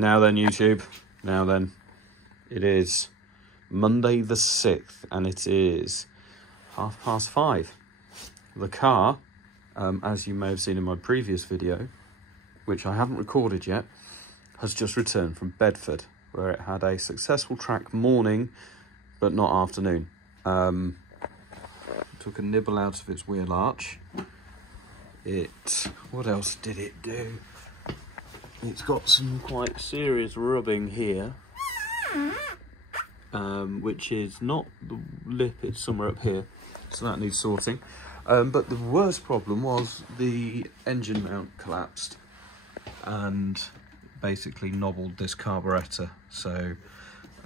Now then, YouTube, now then, it is Monday the 6th, and it is 5:30. The car, as you may have seen in my previous video, which I haven't recorded yet, has just returned from Bedford, where it had a successful track morning, but not afternoon. Took a nibble out of its wheel arch. What else did it do? It's got some quite serious rubbing here, which is not the lip, it's somewhere up here, so that needs sorting. But the worst problem was the engine mount collapsed and basically nobbled this carburettor. So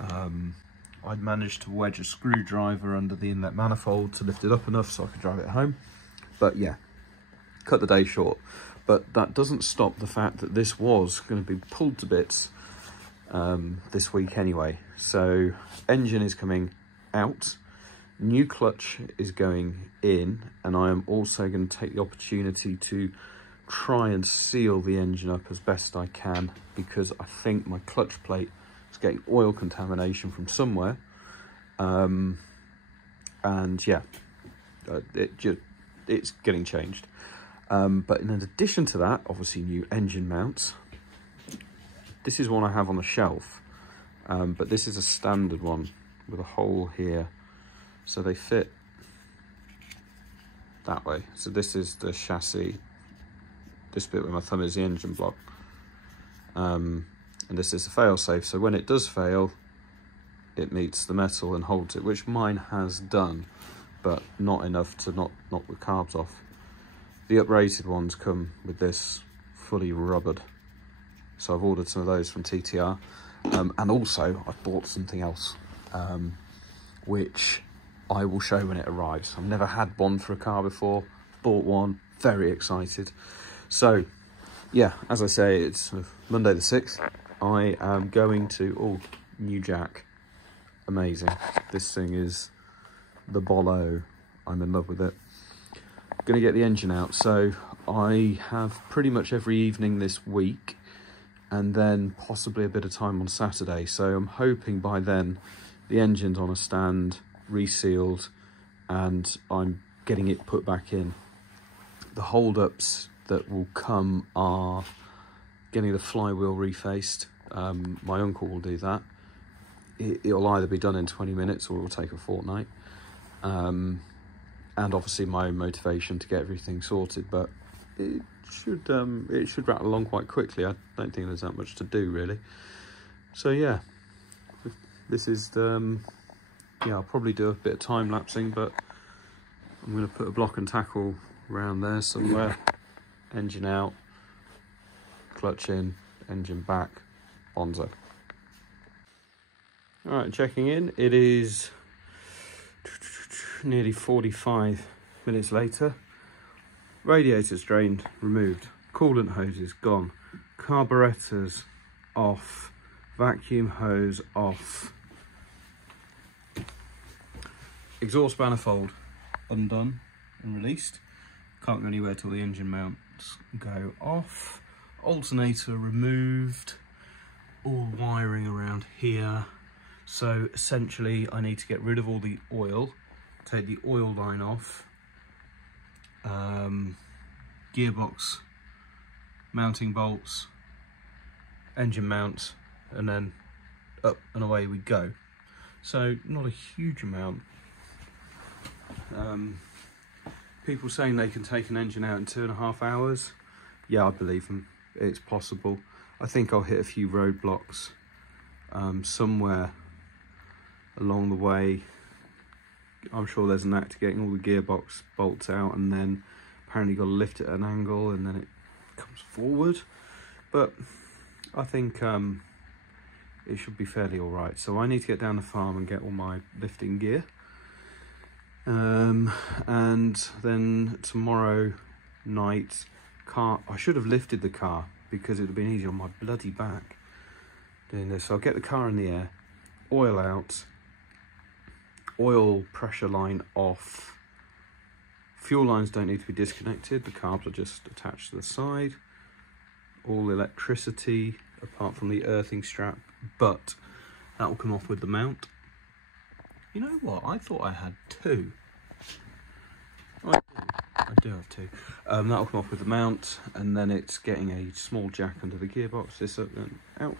I'd managed to wedge a screwdriver under the inlet manifold to lift it up enough so I could drive it home. But yeah, cut the day short. But that doesn't stop the fact that this was going to be pulled to bits this week anyway. So engine is coming out, new clutch is going in, and I am also going to take the opportunity to try and seal the engine up as best I can, because I think my clutch plate is getting oil contamination from somewhere. And yeah, it's getting changed. But in addition to that, obviously new engine mounts. This is one I have on the shelf, but this is a standard one with a hole here, so they fit that way. So this is the chassis, this bit where my thumb is the engine block, and this is the fail-safe, so when it does fail, it meets the metal and holds it, which mine has done, but not enough to knock the carbs off. The uprated ones come with this fully rubbered, so I've ordered some of those from TTR, and also I've bought something else, which I will show when it arrives. I've never had one for a car before, bought one, very excited. So yeah, as I say, it's Monday the 6th. I am going to, new jack, amazing. This thing is the Bolo, I'm in love with it. Going to get the engine out, so I have pretty much every evening this week, and then possibly a bit of time on Saturday, so I'm hoping by then the engine's on a stand, resealed, and I'm getting it put back in. The hold-ups that will come are getting the flywheel refaced. My uncle will do that. It'll either be done in 20 minutes or it will take a fortnight. And obviously my own motivation to get everything sorted, but it should rattle along quite quickly. I don't think there's that much to do really. So yeah, this is yeah, I'll probably do a bit of time lapsing, but I'm going to put a block and tackle around there somewhere. Engine out, clutch in, engine back, bonzo. All right, checking in. It is nearly 45 minutes later. Radiators drained, removed, coolant hoses gone, carburetors off, vacuum hose off, exhaust manifold undone and released. Can't go anywhere till the engine mounts go off. Alternator removed, all wiring around here. So essentially I need to get rid of all the oil, take the oil line off, gearbox mounting bolts, engine mounts, and then up and away we go. So not a huge amount. People saying they can take an engine out in 2.5 hours. Yeah, I believe them. It's possible. I think I'll hit a few roadblocks somewhere along the way. I'm sure there's a knack to getting all the gearbox bolts out, and then apparently you've got to lift it at an angle and then it comes forward. But I think it should be fairly all right. So I need to get down the farm and get all my lifting gear. And then tomorrow night, I should have lifted the car because it would have been easier on my bloody back doing this. So I'll get the car in the air, oil out, oil pressure line off, fuel lines don't need to be disconnected, the carbs are just attached to the side, all electricity apart from the earthing strap, but that will come off with the mount. You know what? I thought I had two. I do have two. That'll come off with the mount, and then it's getting a small jack under the gearbox. This up and out.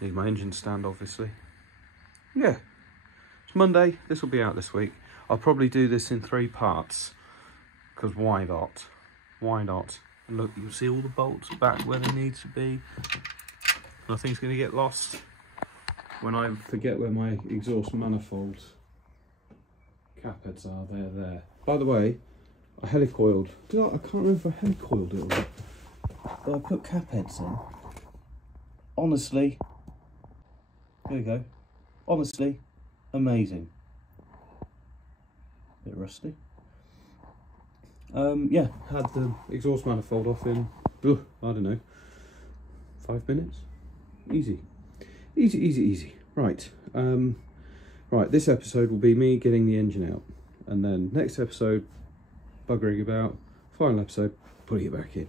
Need my engine stand, obviously. Yeah, it's Monday. This will be out this week. I'll probably do this in 3 parts, because why not? Why not? And look, you'll see all the bolts back where they need to be. Nothing's going to get lost when I forget where my exhaust manifold cap heads are. They're there. By the way, I helicoiled. I can't remember if I helicoiled it or not, but I put cap heads in. Honestly, there we go. Honestly, amazing. Bit rusty. Yeah, had the exhaust manifold off in, I don't know, 5 minutes. Easy. Easy, easy, easy. Right. Right, this episode will be me getting the engine out. And then next episode, buggering about. Final episode, putting it back in.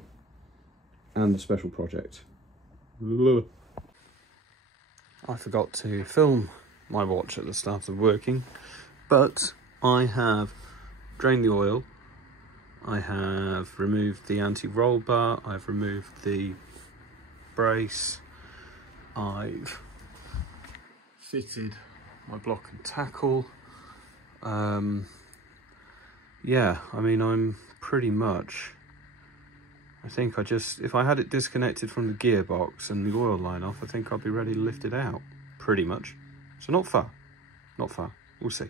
And the special project. I forgot to film my watch at the start of working, but I have drained the oil. I have removed the anti-roll bar. I've removed the brace. I've fitted my block and tackle. Yeah, I mean, I'm pretty much, I think if I had it disconnected from the gearbox and the oil line off, I think I'd be ready to lift it out, pretty much. So not far, we'll see.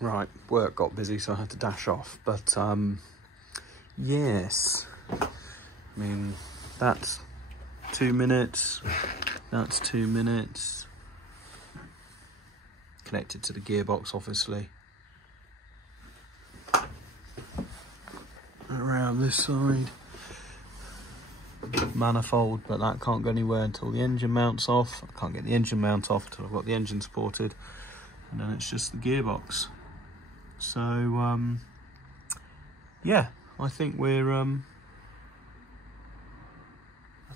Right, work got busy, so I had to dash off, but yes, I mean, that's 2 minutes, that's 2 minutes, connected to the gearbox, obviously. Around this side, manifold, but that can't go anywhere until the engine mounts off. I can't get the engine mount off until I've got the engine supported, and then it's just the gearbox. So yeah, I think we're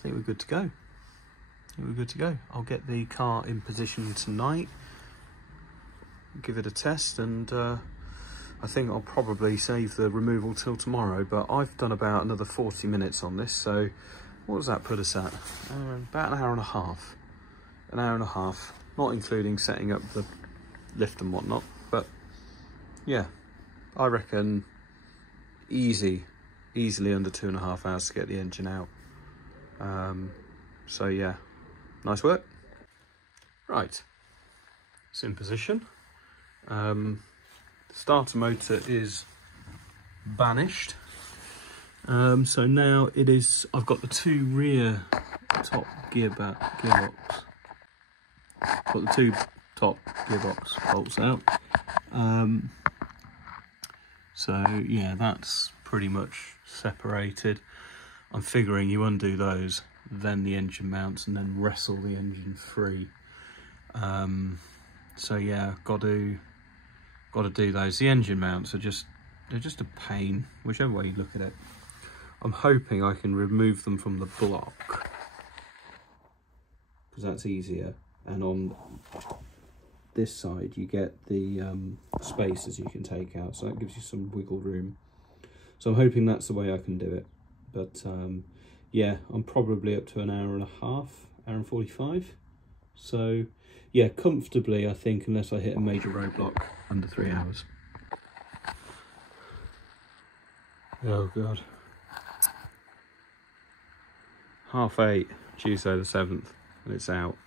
good to go. We're good to go. I'll get the car in position tonight, give it a test, and I think I'll probably save the removal till tomorrow, but I've done about another 40 minutes on this, so what does that put us at? About an hour and a half. An hour and a half, not including setting up the lift and whatnot, but yeah, I reckon easily under 2.5 hours to get the engine out. So yeah, nice work. Right, it's in position. Starter motor is banished. So now it is, I've got the 2 rear top gearbox. Got the 2 top gearbox bolts out. So yeah, that's pretty much separated. I'm figuring you undo those, then the engine mounts, and then wrestle the engine free. So yeah, got to do those. The engine mounts are they're just a pain, whichever way you look at it. I'm hoping I can remove them from the block, because that's easier. And on this side you get the spaces you can take out, so that gives you some wiggle room. So I'm hoping that's the way I can do it. But yeah, I'm probably up to an hour and a half, hour and 45. So yeah, comfortably, I think, unless I hit a major roadblock, under 3 hours. Oh God. 8:30, Tuesday the 7th, and it's out.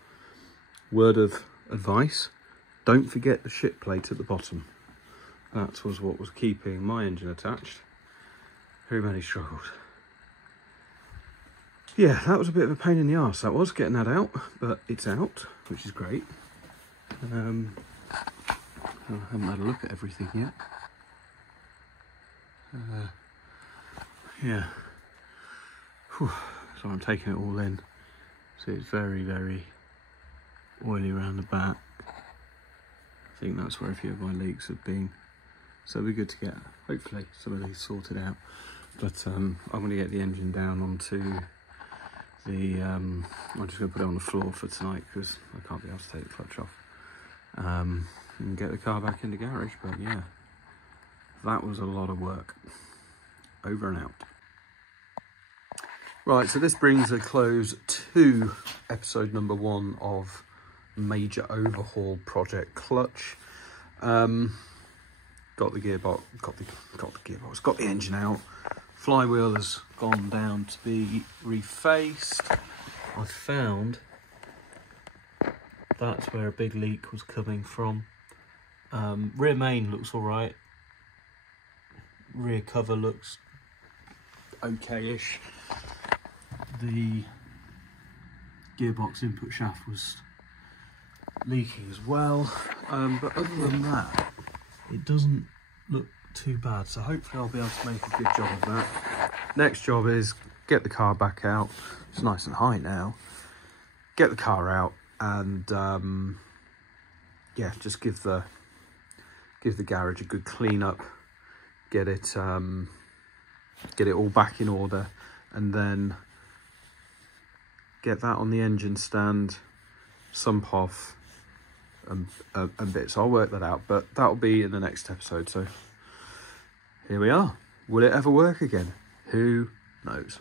Word of advice, don't forget the ship plate at the bottom. That was what was keeping my engine attached. Very many struggled. Yeah, that was a bit of a pain in the arse, that was, getting that out, but it's out, which is great. I haven't had a look at everything yet. Yeah. Whew. So I'm taking it all in. See, it's very, very oily around the back. I think that's where a few of my leaks have been. So it'll be good to get, hopefully, some of these sorted out. But I'm going to get the engine down onto I'm just going to put it on the floor for tonight because I can't be able to take the clutch off. And get the car back in the garage. But yeah, that was a lot of work. Over and out. Right, so this brings a close to episode number 1 of Major Overhaul Project Clutch. Got the gearbox, got the engine out. Flywheel has gone down to be refaced. I found that's where a big leak was coming from. Rear main looks all right. Rear cover looks okay-ish. The gearbox input shaft was leaking as well, but other than that, it doesn't look too bad, so hopefully I'll be able to make a good job of that. Next job is get the car back out. It's nice and high now. Get the car out and yeah, just give the garage a good clean up, get it all back in order, and then get that on the engine stand, sump off and bits. I'll work that out, but that'll be in the next episode. So here we are. Will it ever work again? Who knows?